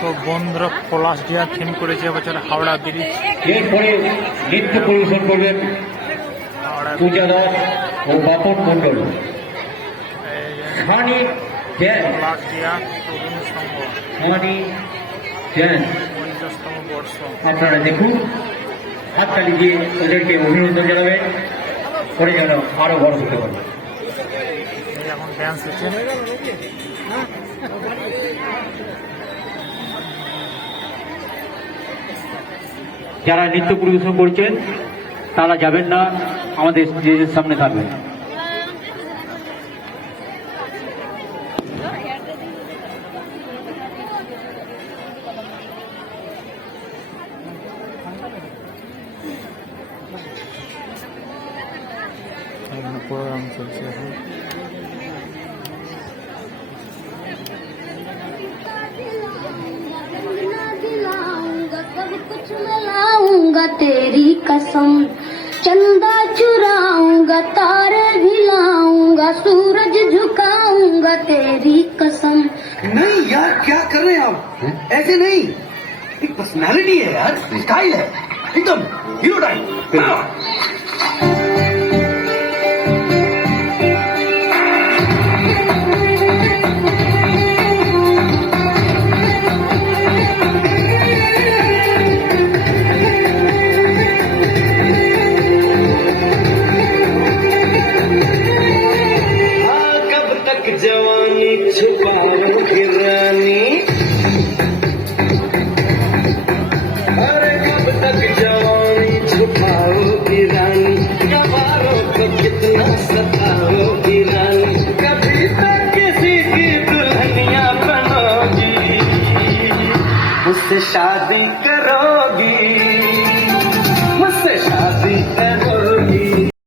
তো বন্ধুরা পলাশ দিয়া থিম করেছে এবছর হাওড়া ব্রিজ। এরপরে নৃত্য পরিবেশন করবেন পূজা দাস ও বাপন মণ্ডল। এই যে হানি জ্যান পলাশ দিয়া তরুণ সংঘ। হানি জ্যান পঞ্চাশতম বর্ষ। আপনারা দেখুন হাততালি দিয়ে ওদেরকে অভিনন্দন জানাবেন। করে যেন আরও বড় হতে পারে। এখন ড্যান্স হচ্ছে। যারা নৃত্য পরিবেশন করছেন তারা যাবেন না আমাদের স্টেজের সামনে থাকবেন। প্রোগ্রাম চলছে এখন तेरी कसम। चंदा चुराऊँगा तारे भी लाऊँगा सूरज झुकाऊँगा तेरी कसम। नहीं यार क्या कर रहे हैं आप? ऐसे नहीं। एक पर्सनालिटी है यार स्टाइल है। एकदम हीरो टाइप शादी करोगी। मुझसे शादी करोगी